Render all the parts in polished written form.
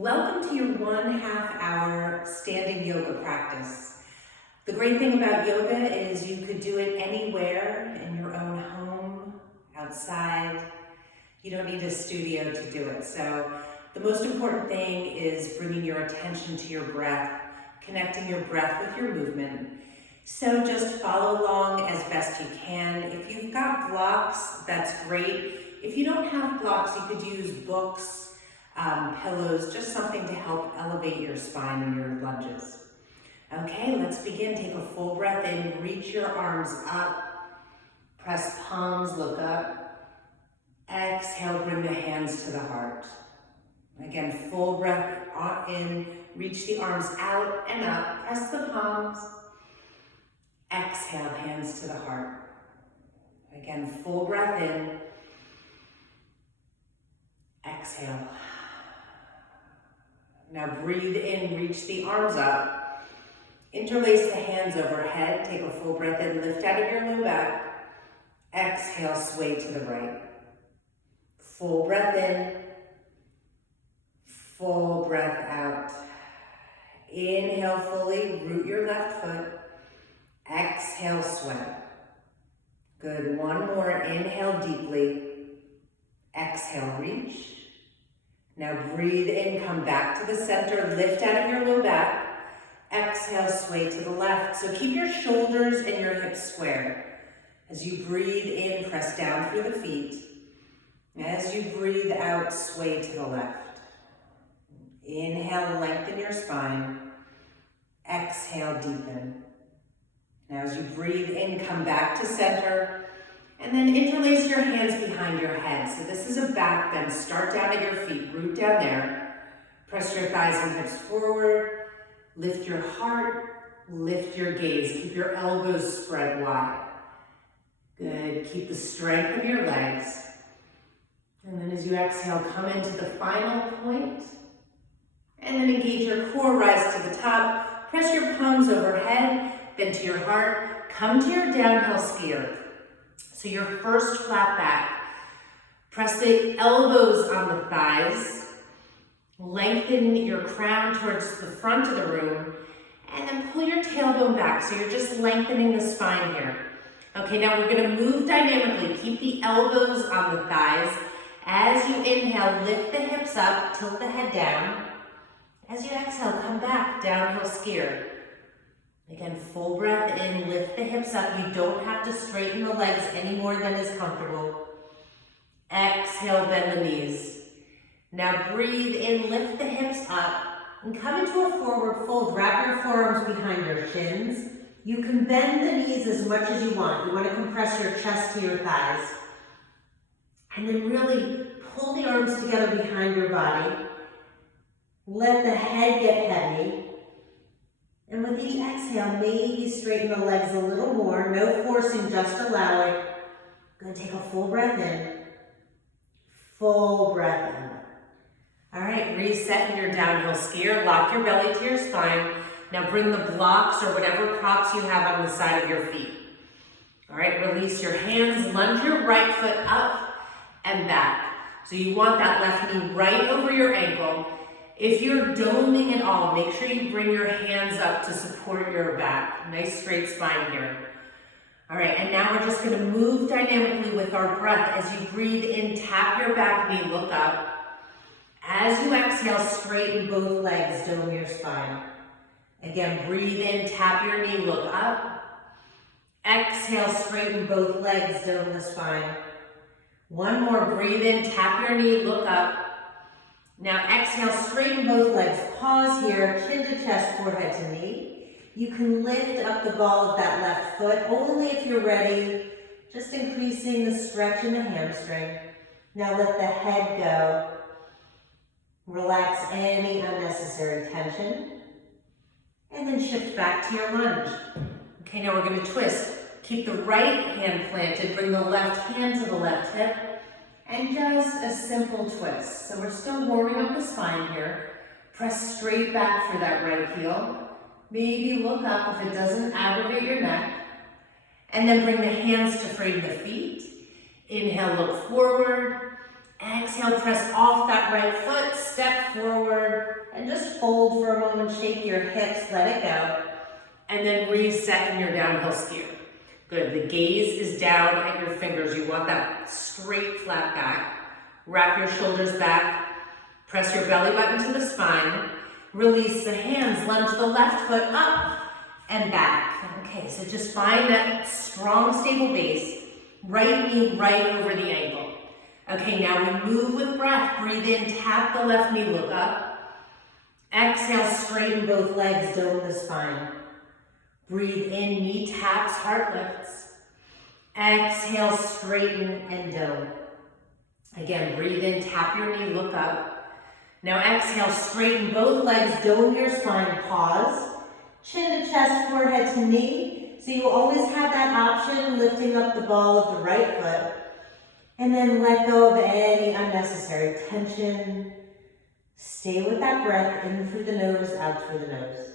Welcome to your 1.5 hour standing yoga practice. The great thing about yoga is you could do it anywhere in your own home, outside. You don't need a studio to do it. So the most important thing is bringing your attention to your breath, connecting your breath with your movement. So just follow along as best you can. If you've got blocks, that's great. If you don't have blocks, you could use books, pillows, just something to help elevate your spine in your lunges. Okay, let's begin. Take a full breath in, reach your arms up, press palms, look up. Exhale, bring the hands to the heart. Again, full breath in, reach the arms out and up, press the palms. Exhale, hands to the heart. Again, full breath in. Exhale. Now breathe in, reach the arms up. Interlace the hands overhead. Take a full breath in, lift out of your low back. Exhale, sway to the right. Full breath in. Full breath out. Inhale fully, root your left foot. Exhale, sway. Good, one more. Inhale deeply. Exhale, reach. Now breathe in, come back to the center, lift out of your low back. Exhale, sway to the left. So keep your shoulders and your hips square. As you breathe in, press down through the feet. As you breathe out, sway to the left. Inhale, lengthen your spine. Exhale, deepen. Now as you breathe in, come back to center. And then interlace your hands behind your head. So this is a back bend. Start down at your feet, root down there. Press your thighs and hips forward. Lift your heart, lift your gaze. Keep your elbows spread wide. Good, keep the strength of your legs. And then as you exhale, come into the final point. And then engage your core, rise to the top. Press your palms overhead, then to your heart. Come to your downhill skier. So your first flat back, press the elbows on the thighs, lengthen your crown towards the front of the room, and then pull your tailbone back. So you're just lengthening the spine here. Okay, now we're gonna move dynamically. Keep the elbows on the thighs. As you inhale, lift the hips up, tilt the head down. As you exhale, come back, downhill skier. Again, full breath in, lift the hips up. You don't have to straighten the legs any more than is comfortable. Exhale, bend the knees. Now breathe in, lift the hips up, and come into a forward fold. Wrap your forearms behind your shins. You can bend the knees as much as you want. You want to compress your chest to your thighs. And then really pull the arms together behind your body. Let the head get heavy. And with each exhale, maybe straighten the legs a little more. No forcing, just allow it. Good, take a full breath in. Full breath in. All right, reset in your downhill skier. Lock your belly to your spine. Now bring the blocks or whatever props you have on the side of your feet. All right, release your hands. Lunge your right foot up and back. So you want that left knee right over your ankle. If you're doming at all, make sure you bring your hands up to support your back. Nice straight spine here. All right, and now we're just gonna move dynamically with our breath. As you breathe in, tap your back knee, look up. As you exhale, straighten both legs, dome your spine. Again, breathe in, tap your knee, look up. Exhale, straighten both legs, dome the spine. One more, breathe in, tap your knee, look up. Now exhale, straighten both legs. Pause here, chin to chest, forehead to knee. You can lift up the ball of that left foot, only if you're ready, just increasing the stretch in the hamstring. Now let the head go. Relax any unnecessary tension. And then shift back to your lunge. Okay, now we're gonna twist. Keep the right hand planted, bring the left hand to the left hip. And just a simple twist. So we're still warming up the spine here. Press straight back for that right heel. Maybe look up if it doesn't aggravate your neck. And then bring the hands to frame the feet. Inhale, look forward. Exhale, press off that right foot, step forward, and just hold for a moment, shake your hips, let it go, and then reset in your downhill skier. Good, the gaze is down at your fingers. You want that straight, flat back. Wrap your shoulders back, press your belly button to the spine, release the hands, lunge the left foot up and back. Okay, so just find that strong, stable base, right knee right over the ankle. Okay, now we move with breath. Breathe in, tap the left knee, look up. Exhale, straighten both legs, dome the spine. Breathe in, knee taps, heart lifts. Exhale, straighten and dome. Again, breathe in, tap your knee, look up. Now exhale, straighten both legs, dome your spine, pause. Chin to chest, forehead to knee. So you always have that option, lifting up the ball of the right foot. And then let go of any unnecessary tension. Stay with that breath, in through the nose, out through the nose.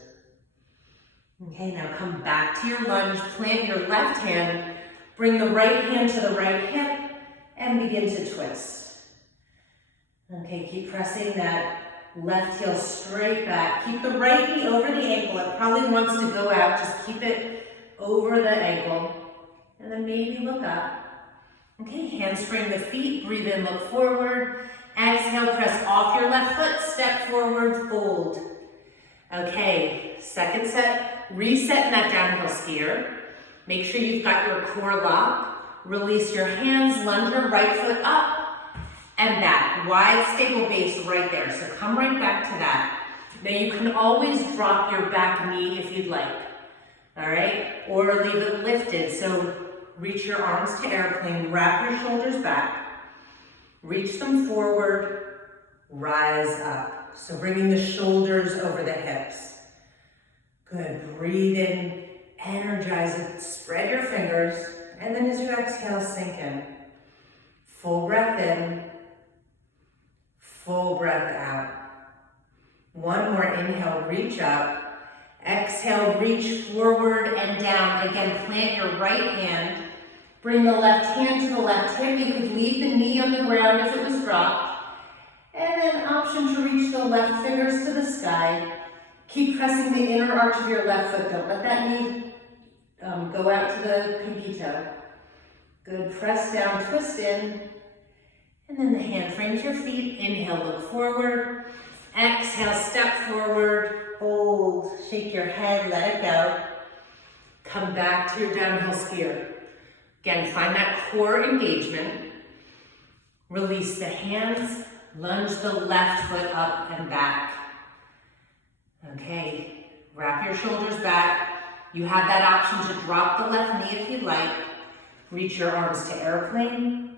Okay, now come back to your lunge, plant your left hand, bring the right hand to the right hip, and begin to twist. Okay, keep pressing that left heel straight back. Keep the right knee over the ankle. It probably wants to go out, just keep it over the ankle. And then maybe look up. Okay, handspring the feet, breathe in, look forward. Exhale, press off your left foot, step forward, fold. Okay, second set, reset in that downhill skier. Make sure you've got your core lock. Release your hands, lunge your right foot up and back. Wide, stable base right there. So come right back to that. Now you can always drop your back knee if you'd like. All right, or leave it lifted. So reach your arms to airplane, wrap your shoulders back, reach them forward, rise up. So bringing the shoulders over the hips. Good, breathe in, energize it, spread your fingers, and then as you exhale, sink in. Full breath in, full breath out. One more inhale, reach up. Exhale, reach forward and down. Again, plant your right hand. Bring the left hand to the left hip. You could leave the knee on the ground if it was dropped. And then option to reach the left fingers to the sky. Keep pressing the inner arch of your left foot. Don't let that knee go out to the pinky toe. Good, press down, twist in. And then the hand frames your feet. Inhale, look forward. Exhale, step forward. Hold, shake your head, let it go. Come back to your downhill skier. Again, find that core engagement. Release the hands, lunge the left foot up and back. Okay, wrap your shoulders back. You have that option to drop the left knee if you'd like. Reach your arms to airplane.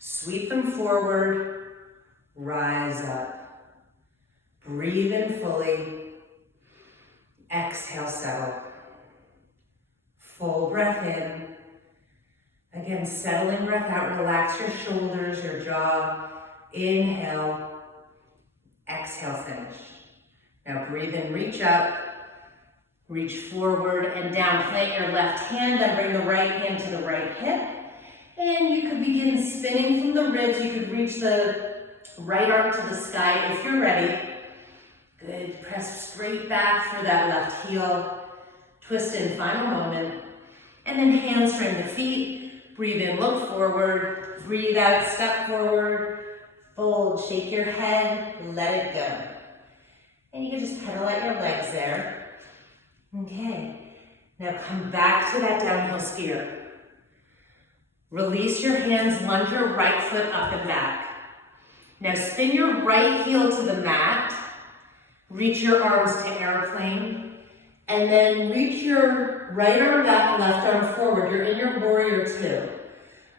Sweep them forward. Rise up. Breathe in fully. Exhale, settle. Full breath in. Again, settling breath out. Relax your shoulders, your jaw. Inhale. Exhale, finish. Now breathe in, reach up. Reach forward and down. Plant your left hand and bring the right hand to the right hip. And you could begin spinning from the ribs. You could reach the right arm to the sky if you're ready. Good, press straight back for that left heel. Twist in, final moment. And then hamstring the feet. Breathe in, look forward. Breathe out, step forward. Fold, shake your head, let it go. And you can just pedal out your legs there. Okay, now come back to that downhill skier. Release your hands, lunge your right foot up and back. Now spin your right heel to the mat. Reach your arms to airplane, and then reach your right arm back, left arm forward. You're in your warrior two.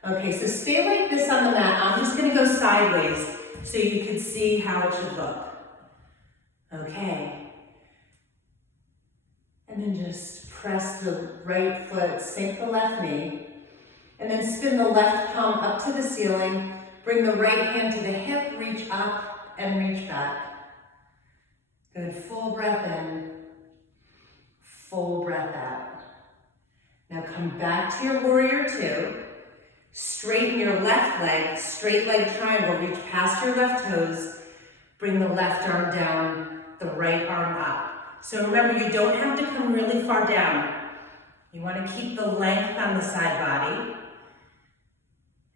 Okay, so stay like this on the mat. I'm just gonna go sideways so you can see how it should look. Okay. And then just press the right foot, sink the left knee, and then spin the left palm up to the ceiling. Bring the right hand to the hip, reach up and reach back. Good, full breath in, full breath out. Now come back to your warrior two. Straighten your left leg, straight leg triangle, reach past your left toes, bring the left arm down, the right arm up. So remember, you don't have to come really far down. You want to keep the length on the side body.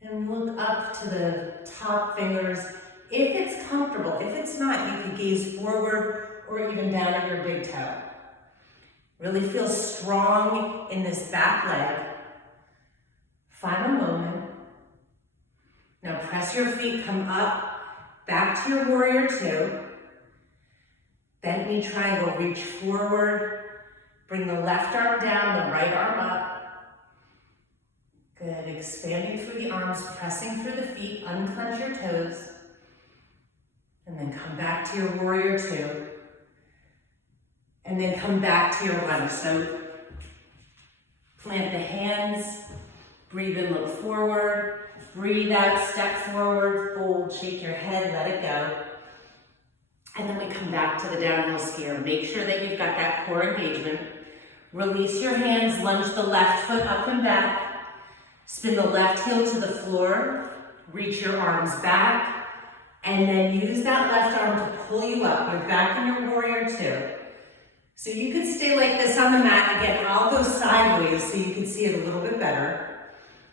And look up to the top fingers. If it's comfortable, if it's not, you could gaze forward or even down at your big toe. Really feel strong in this back leg. Final moment. Now press your feet, come up, back to your warrior two. Bent knee triangle, reach forward. Bring the left arm down, the right arm up. Good, expanding through the arms, pressing through the feet, unclench your toes. And then come back to your warrior two. And then come back to your lunge. So plant the hands, breathe in, look forward. Breathe out, step forward, fold, shake your head, let it go. And then we come back to the downhill skier. Make sure that you've got that core engagement. Release your hands, lunge the left foot up and back. Spin the left heel to the floor. Reach your arms back. And then use that left arm to pull you up. You're back in your warrior two. So you could stay like this on the mat. Again, I'll go sideways so you can see it a little bit better.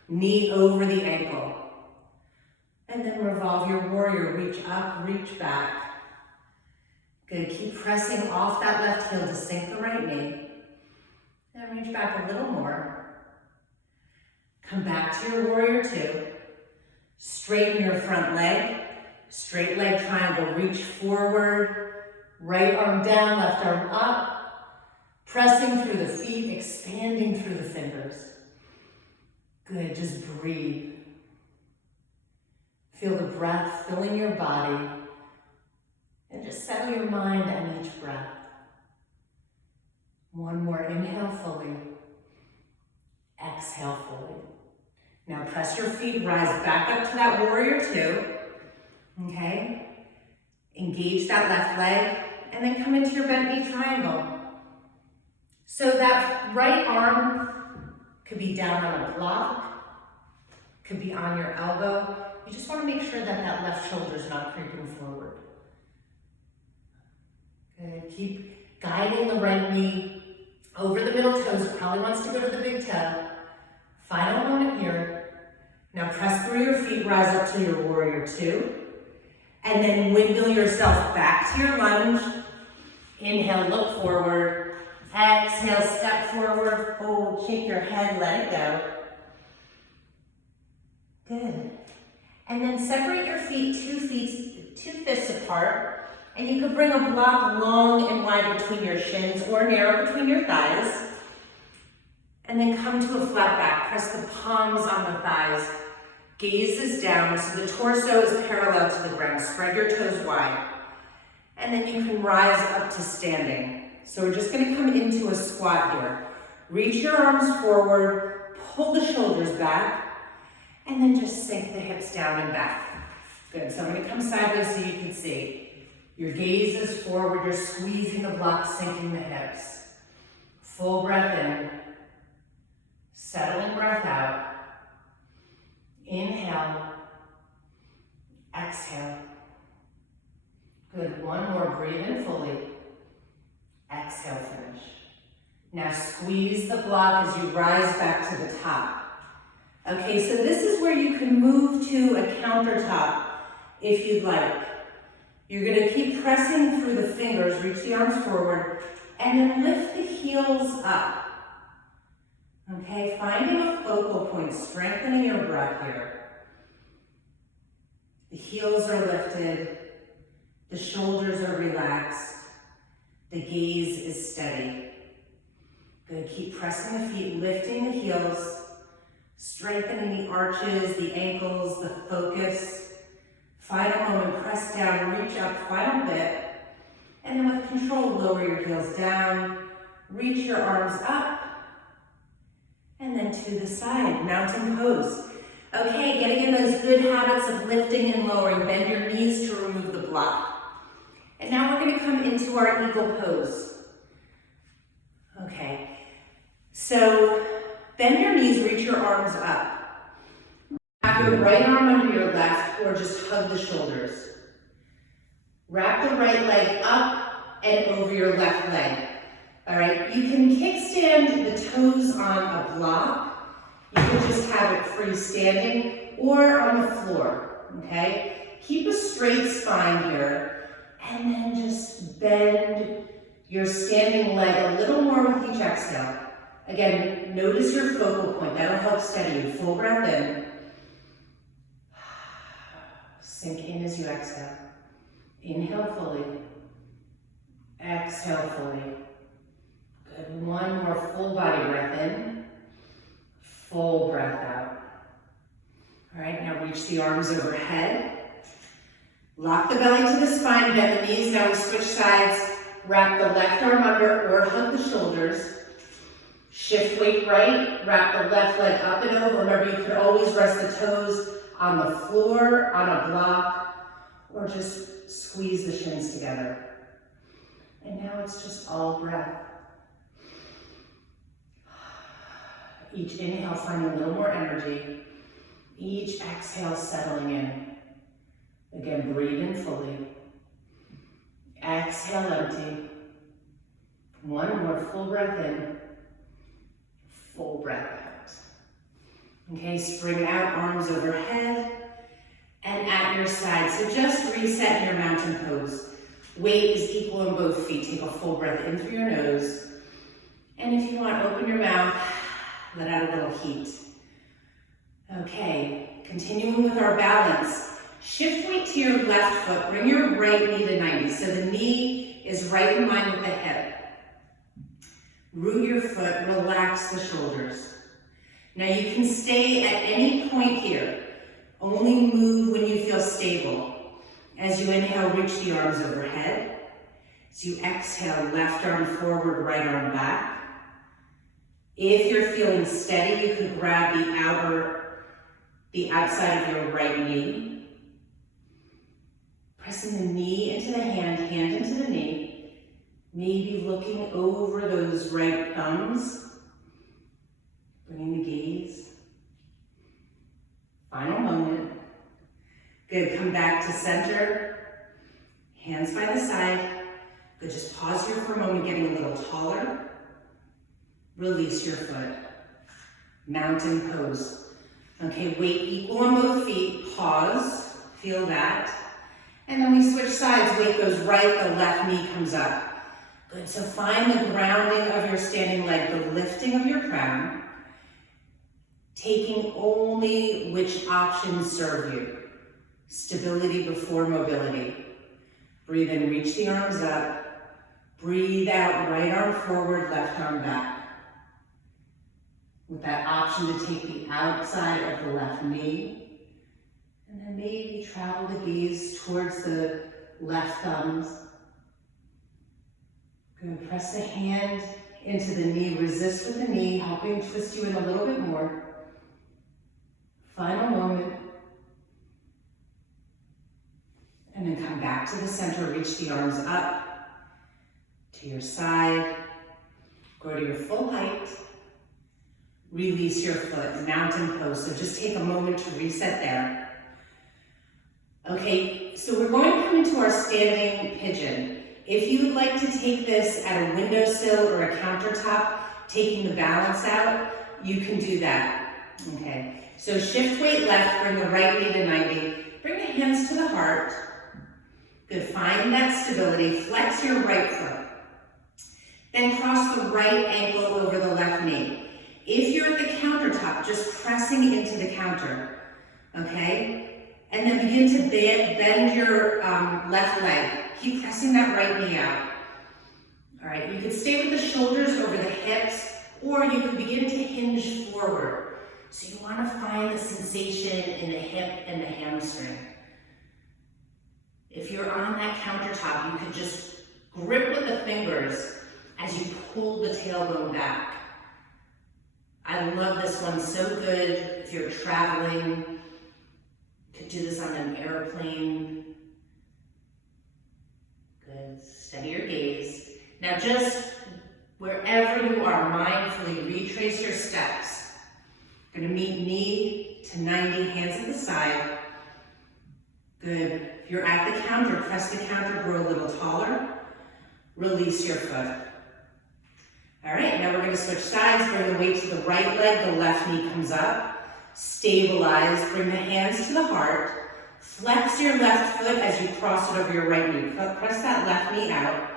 Knee over the ankle. And then revolve your warrior. Reach up, reach back. Good, keep pressing off that left heel to sink the right knee. And reach back a little more. Come back to your warrior two. Straighten your front leg. Straight leg triangle, reach forward. Right arm down, left arm up. Pressing through the feet, expanding through the fingers. Good, just breathe. Feel the breath filling your body. And just settle your mind on each breath. One more inhale fully. Exhale fully. Now press your feet, rise back up to that warrior two. Okay? Engage that left leg, and then come into your bent knee triangle. So that right arm could be down on a block, could be on your elbow. You just want to make sure that that left shoulder is not creeping forward. Good. Keep guiding the right knee over the middle toes. It probably wants to go to the big toe. Final moment here. Now press through your feet, rise up to your warrior two. And then windmill yourself back to your lunge. Inhale, look forward. Exhale, step forward, fold, shake your head, let it go. Good. And then separate your feet, two fists apart. And you could bring a block long and wide between your shins or narrow between your thighs. And then come to a flat back. Press the palms on the thighs. Gaze is down, so the torso is parallel to the ground. Spread your toes wide. And then you can rise up to standing. So we're just gonna come into a squat here. Reach your arms forward, pull the shoulders back, and then just sink the hips down and back. Good, so I'm gonna come sideways so you can see. Your gaze is forward, you're squeezing the block, sinking the hips. Full breath in. Settling breath out. Inhale. Exhale. Good, one more, breathe in fully. Exhale, finish. Now squeeze the block as you rise back to the top. Okay, so this is where you can move to a countertop if you'd like. You're gonna keep pressing through the fingers, reach the arms forward, and then lift the heels up. Okay, finding a focal point, strengthening your breath here. The heels are lifted, the shoulders are relaxed, the gaze is steady. Good, keep pressing the feet, lifting the heels, strengthening the arches, the ankles, the focus. Final moment, press down, reach up, final bit. And then with control, lower your heels down, reach your arms up, and then to the side, mountain pose. Okay, getting in those good habits of lifting and lowering. Bend your knees to remove the block. And now we're gonna come into our eagle pose. Okay, so bend your knees, reach your arms up. Wrap your right arm under your left or just hug the shoulders. Wrap the right leg up and over your left leg. All right, you can kickstand the toes on a block. You can just have it freestanding or on the floor, okay? Keep a straight spine here and then just bend your standing leg a little more with each exhale. Again, notice your focal point. That'll help steady you. Full breath in. Sink in as you exhale. Inhale fully. Exhale fully. Good. One more full body breath in. Full breath out. All right, now reach the arms overhead. Lock the belly to the spine, bend the knees. Now we switch sides. Wrap the left arm under or hug the shoulders. Shift weight right, wrap the left leg up and over. Remember, you could always rest the toes on the floor, on a block, or just squeeze the shins together. And now it's just all breath. Each inhale, finding a little more energy. Each exhale, settling in. Again, breathe in fully. Exhale, empty. One more full breath in. Full breath out. Okay, spring out, arms overhead and at your side. So just reset in your mountain pose. Weight is equal in both feet. Take a full breath in through your nose. And if you want, open your mouth, let out a little heat. Okay, continuing with our balance. Shift weight to your left foot. Bring your right knee to 90. So the knee is right in line with the hip. Root your foot, relax the shoulders. Now you can stay at any point here. Only move when you feel stable. As you inhale, reach the arms overhead. As you exhale, left arm forward, right arm back. If you're feeling steady, you could grab the outside of your right knee. Pressing the knee into the hand into the knee. Maybe looking over those right thumbs. Bringing the gaze. Final moment. Good, come back to center. Hands by the side. Good, just pause here for a moment, getting a little taller. Release your foot. Mountain pose. Okay, weight equal on both feet. Pause, feel that. And then we switch sides. Weight goes right, the left knee comes up. Good, so find the grounding of your standing leg, the lifting of your crown. Taking only which options serve you. Stability before mobility. Breathe in, reach the arms up. Breathe out, right arm forward, left arm back. With that option to take the outside of the left knee. And then maybe travel the gaze towards the left thumbs. Good, press the hand into the knee, resist with the knee, helping twist you in a little bit more. Final moment. And then come back to the center, reach the arms up to your side. Go to your full height. Release your foot, mountain pose. So just take a moment to reset there. Okay, so we're going to come into our standing pigeon. If you would like to take this at a windowsill or a countertop, taking the balance out, you can do that. Okay, so shift weight left, bring the right knee to 90. Bring the hands to the heart. Good, find that stability. Flex your right foot. Then cross the right ankle over the left knee. If you're at the countertop, just pressing into the counter, okay? And then begin to bend your left leg. Keep pressing that right knee out. All right, you could stay with the shoulders over the hips, or you could begin to hinge forward. So you want to find the sensation in the hip and the hamstring. If you're on that countertop, you could just grip with the fingers as you pull the tailbone back. I love this one, so good if you're traveling. You could do this on an airplane. Good, steady your gaze. Now just wherever you are, mindfully retrace your steps. Gonna meet knee to 90, hands at the side. Good. If you're at the counter, press the counter, grow a little taller. Release your foot. All right, now we're gonna switch sides. Bring the weight to the right leg, the left knee comes up. Stabilize, bring the hands to the heart. Flex your left foot as you cross it over your right knee. Press that left knee out.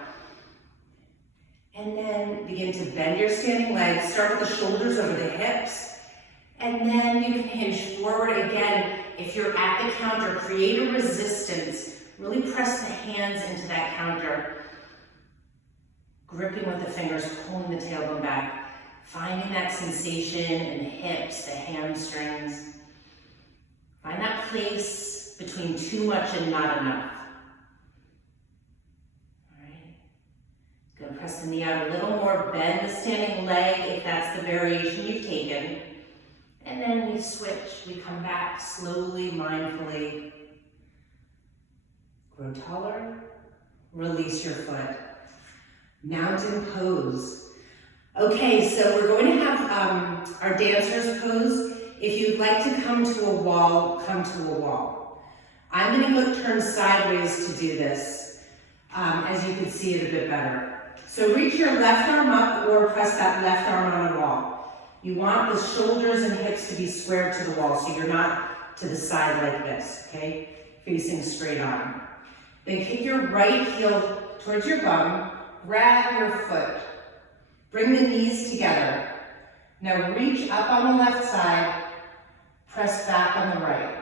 And then begin to bend your standing leg. Start with the shoulders over the hips. And then you can hinge forward again. If you're at the counter, create a resistance. Really press the hands into that counter. Gripping with the fingers, pulling the tailbone back. Finding that sensation in the hips, the hamstrings. Find that place between too much and not enough. All right. Gonna press the knee out a little more. Bend the standing leg if that's the variation you've taken. And then we switch, we come back slowly, mindfully. Grow taller, release your foot. Mountain pose. Okay, so we're going to have our dancer's pose. If you'd like to come to a wall, come to a wall. I'm gonna go turn sideways to do this, as you can see it a bit better. So reach your left arm up or press that left arm on a wall. You want the shoulders and hips to be square to the wall, so you're not to the side like this, okay? Facing straight on. Then kick your right heel towards your bum, grab your foot. Bring the knees together. Now reach up on the left side, press back on the right.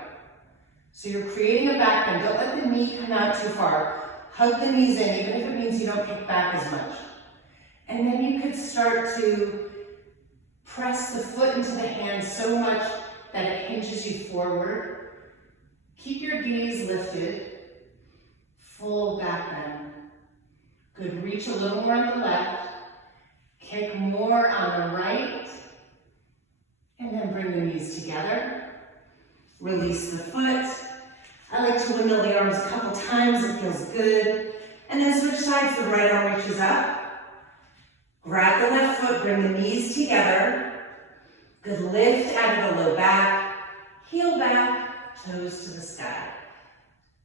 So you're creating a back bend. Don't let the knee come out too far. Hug the knees in, even if it means you don't kick back as much. And then you could start to press the foot into the hand so much that it hinges you forward. Keep your gaze lifted. Full back bend. Good, reach a little more on the left. Kick more on the right. And then bring the knees together. Release the foot. I like to windmill the arms a couple times, it feels good. And then switch sides, the right arm reaches up. Grab the left foot, bring the knees together. Good, lift out of the low back. Heel back, toes to the sky.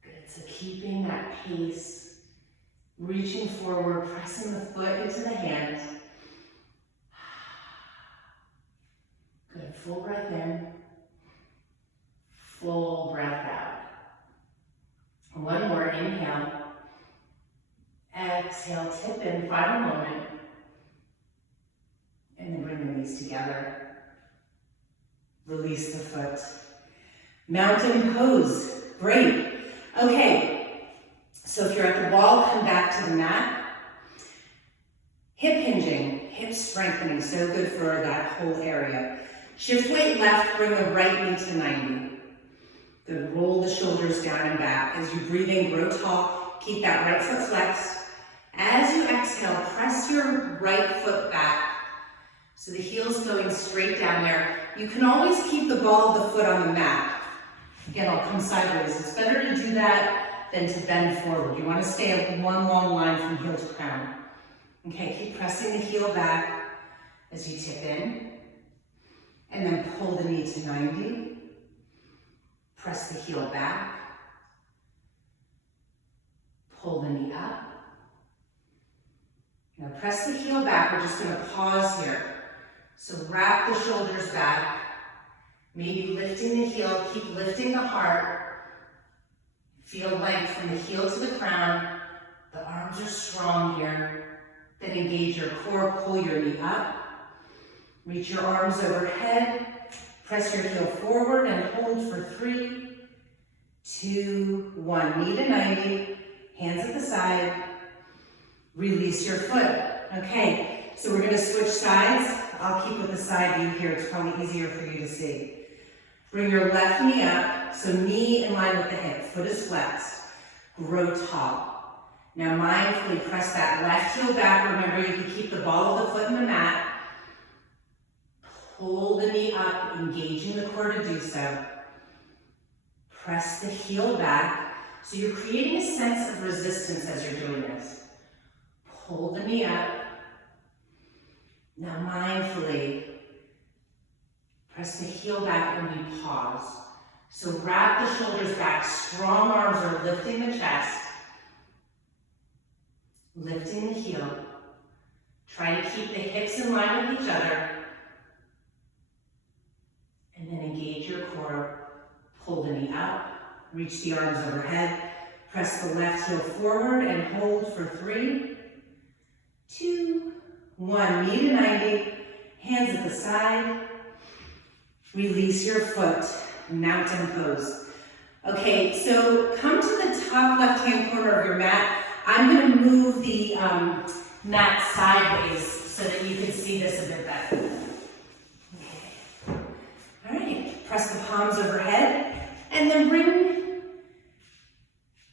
Good, so keeping that pace. Reaching forward, pressing the foot into the hand. Good, full breath in. Full breath out. One more, inhale. Exhale, tip in, final moment. And then bring the knees together. Release the foot. Mountain pose, great. Okay, so if you're at the wall, come back to the mat. Hip hinging, hip strengthening, so good for that whole area. Shift weight left, bring the right knee to 90. Good, roll the shoulders down and back. As you breathe in, grow tall, keep that right foot flexed. As you exhale, press your right foot back. So the heel's going straight down there. You can always keep the ball of the foot on the mat. Again, I'll come sideways. It's better to do that than to bend forward. You want to stay on one long line from heel to crown. Okay, keep pressing the heel back as you tip in. And then pull the knee to 90. Press the heel back. Pull the knee up. Now press the heel back. We're just going to pause here. So wrap the shoulders back. Maybe lifting the heel. Keep lifting the heart. Feel length from the heel to the crown. The arms are strong here. Then engage your core. Pull your knee up. Reach your arms overhead. Press your heel forward and hold for 3, 2, 1. Knee to 90. Hands at the side. Release your foot. Okay, so we're going to switch sides. I'll keep with the side view here. It's probably easier for you to see. Bring your left knee up. So knee in line with the hip. Foot is flexed. Grow tall. Now mindfully press that left heel back. Remember, you can keep the ball of the foot in the mat. Pull the knee up, engaging the core to do so. Press the heel back. So you're creating a sense of resistance as you're doing this. Pull the knee up. Now mindfully Press the heel back and we pause. So wrap the shoulders back, strong arms are lifting the chest, lifting the heel. Try to keep the hips in line with each other. And then engage your core. Pull the knee up, reach the arms overhead. Press the left heel forward and hold for 3, 2, 1. Knee to 90, hands at the side. Release your foot, mountain pose. Okay, so come to the top left-hand corner of your mat. I'm gonna move the mat sideways so that you can see this a bit better. Okay. All right, press the palms overhead and then bring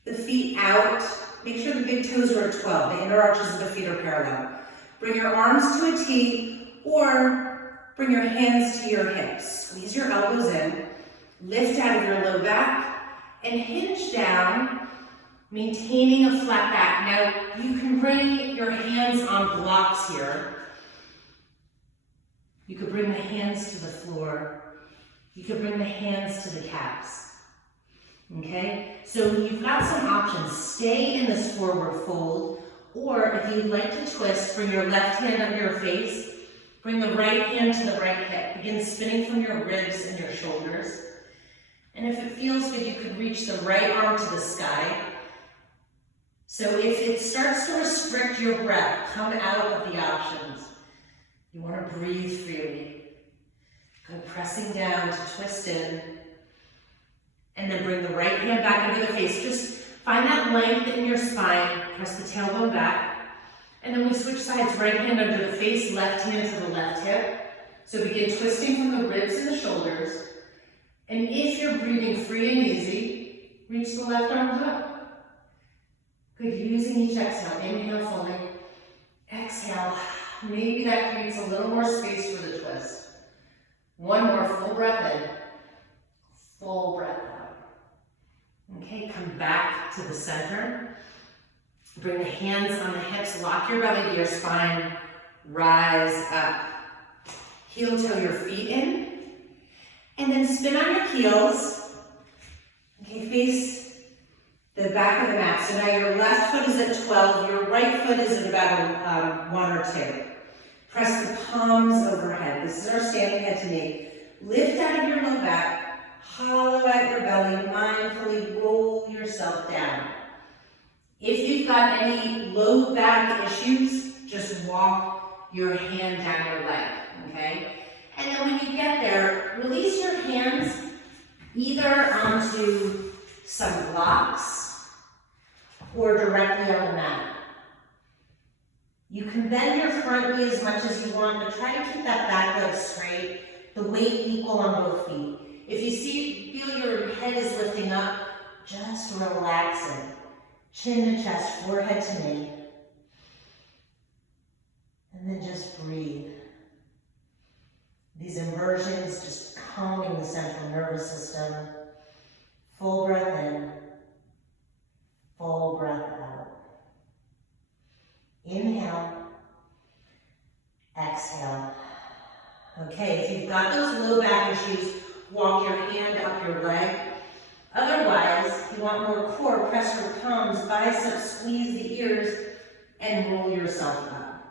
the feet out. Make sure the big toes are at 12. The inner arches of the feet are parallel. Bring your arms to a T or bring your hands to your hips. Squeeze your elbows in. Lift out of your low back and hinge down, maintaining a flat back. Now, you can bring your hands on blocks here. You could bring the hands to the floor. You could bring the hands to the calves. Okay? So you've got some options. Stay in this forward fold, or if you'd like to twist, bring your left hand under your face. Bring the right hand to the right hip. Begin spinning from your ribs and your shoulders. And if it feels good, you could reach the right arm to the sky. So if it starts to restrict your breath, come out of the options. You want to breathe freely. Go pressing down to twist in. And then bring the right hand back under the face. Just find that length in your spine. Press the tailbone back. And then we switch sides, right hand under the face, left hand to the left hip. So begin twisting from the ribs and the shoulders. And if you're breathing free and easy, reach the left arms up. Good, using each exhale. Inhale fully. Exhale. Maybe that creates a little more space for the twist. One more full breath in. Full breath out. Okay, come back to the center. Bring the hands on the hips, lock your belly to your spine, rise up. Heel toe your feet in, and then spin on your heels. Okay, face the back of the mat. So now your left foot is at 12, your right foot is at about 1 or 2. Press the palms overhead. This is our standing head to knee. Lift out of your low back, hollow out your belly, mindfully roll yourself down. If you've got any low back issues, just walk your hand down your leg, okay? And then when you get there, release your hands either onto some blocks or directly on the mat. You can bend your front knee as much as you want, but try to keep that back leg straight, the weight equal on both feet. If you feel your head is lifting up, just relax it. Chin to chest, forehead to knee. And then just breathe. These inversions, just calming the central nervous system. Full breath in, full breath out. Inhale, exhale. Okay, if you've got those low back issues, walk your hand up your leg. Otherwise, if you want more core, press your palms, biceps, squeeze the ears, and roll yourself up.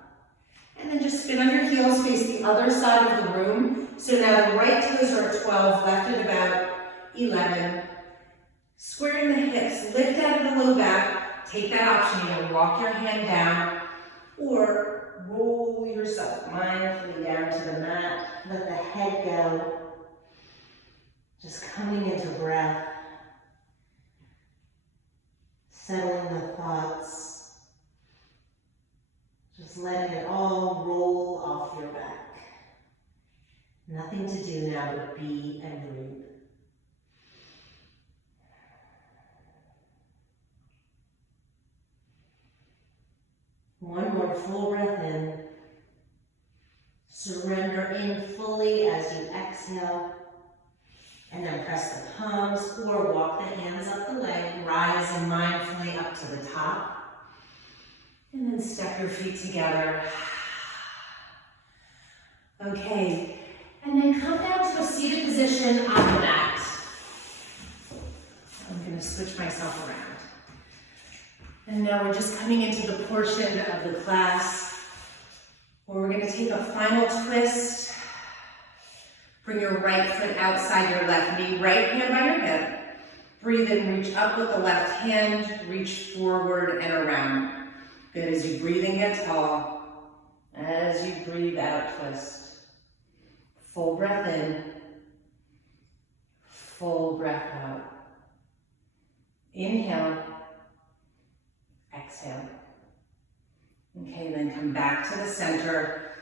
And then just spin on your heels, face the other side of the room. So now the right toes are at 12, left at about 11. Squaring the hips, lift out of the low back. Take that option, either walk your hand down or roll yourself mindfully down to the mat. Let the head go. Just coming into breath. Settling the thoughts, just letting it all roll off your back. Nothing to do now but be and breathe. One more full breath in. Surrender in fully as you exhale. And then press the palms or walk the hands up the leg, rising mindfully up to the top. And then step your feet together. Okay, and then come down to a position on the mat. I'm going to switch myself around. And now we're just coming into the portion of the class where we're going to take a final twist. Bring your right foot outside your left knee, right hand by your hip. Breathe in, reach up with the left hand, reach forward and around. Good, as you breathe in, get tall. As you breathe out, twist. Full breath in. Full breath out. Inhale. Exhale. Okay, then come back to the center.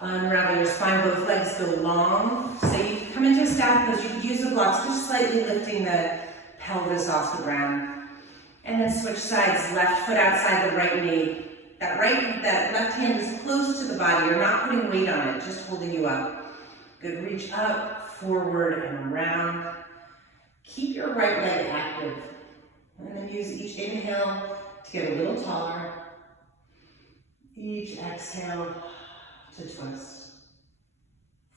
Unravel your spine, both legs go long. So you come into a staff pose, you can use the blocks, just slightly lifting the pelvis off the ground. And then switch sides, left foot outside the right knee. That left hand is close to the body. You're not putting weight on it, just holding you up. Good, reach up, forward, and around. Keep your right leg active. And then use each inhale to get a little taller. Each exhale to twist.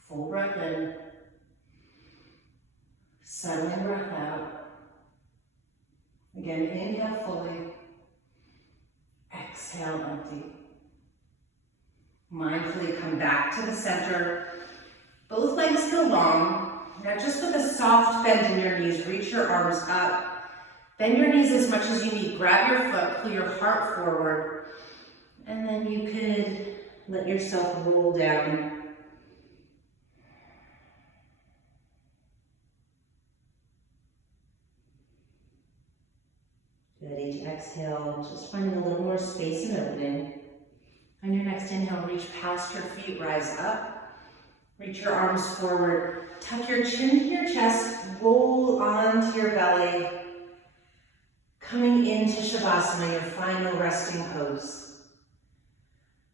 Full breath in. Settling breath out. Again, inhale fully. Exhale empty. Mindfully come back to the center. Both legs go long. Now just with a soft bend in your knees, reach your arms up. Bend your knees as much as you need. Grab your foot, pull your heart forward. And then you could let yourself roll down. Good, each exhale, just finding a little more space and opening. On your next inhale, reach past your feet, rise up. Reach your arms forward. Tuck your chin to your chest, roll onto your belly. Coming into Shavasana, your final resting pose.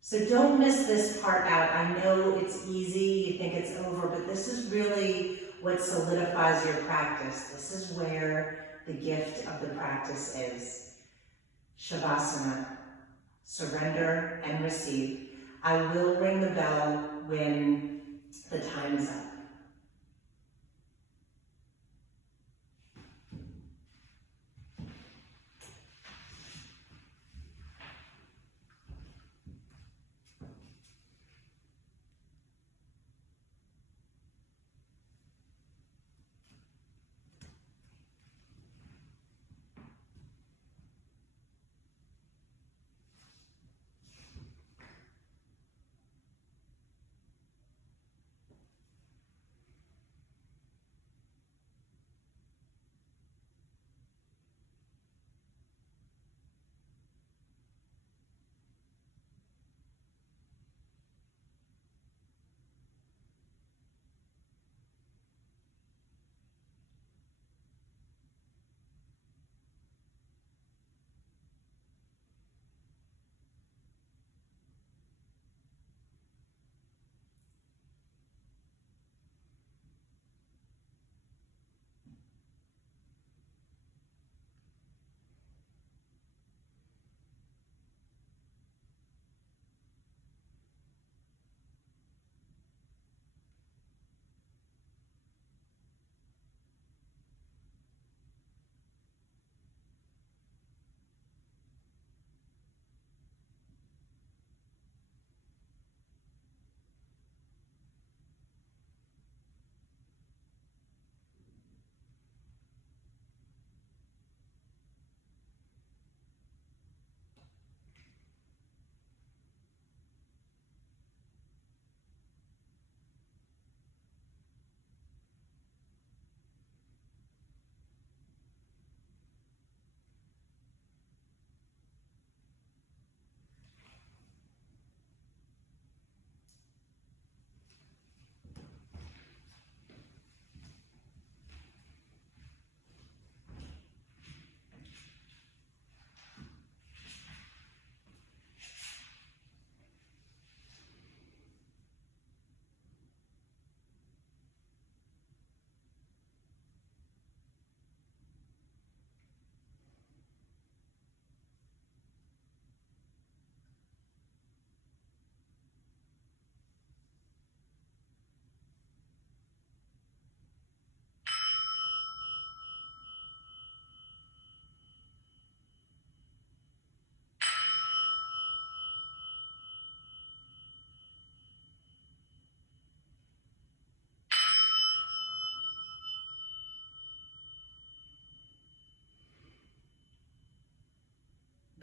So don't miss this part out. I know it's easy, you think it's over, but this is really what solidifies your practice. This is where the gift of the practice is. Shavasana, surrender and receive. I will ring the bell when the time is up.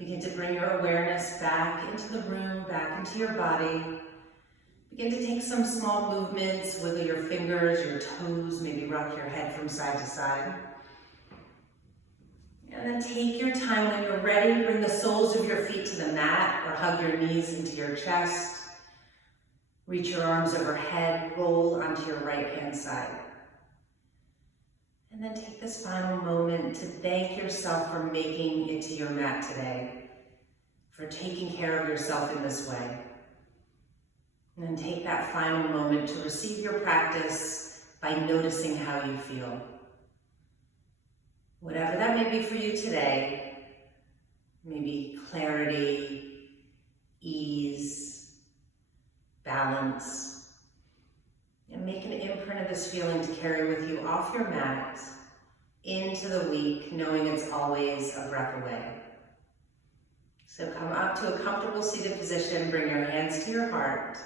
Begin to bring your awareness back into the room, back into your body. Begin to take some small movements, wiggle your fingers, your toes, maybe rock your head from side to side. And then take your time. When you're ready, bring the soles of your feet to the mat or hug your knees into your chest. Reach your arms overhead, roll onto your right-hand side. And then take this final moment to thank yourself for making it to your mat today, for taking care of yourself in this way. And then take that final moment to receive your practice by noticing how you feel. Whatever that may be for you today, maybe clarity, ease, balance, and make an imprint of this feeling to carry with you off your mat into the week, knowing it's always a breath away. So come up to a comfortable seated position, bring your hands to your heart.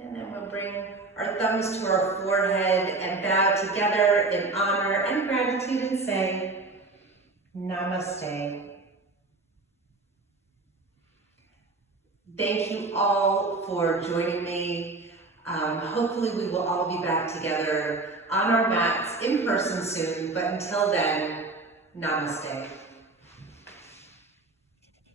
And then we'll bring our thumbs to our forehead and bow together in honor and gratitude and say, Namaste. Thank you all for joining me. Hopefully we will all be back together on our mats in person soon, but until then, Namaste.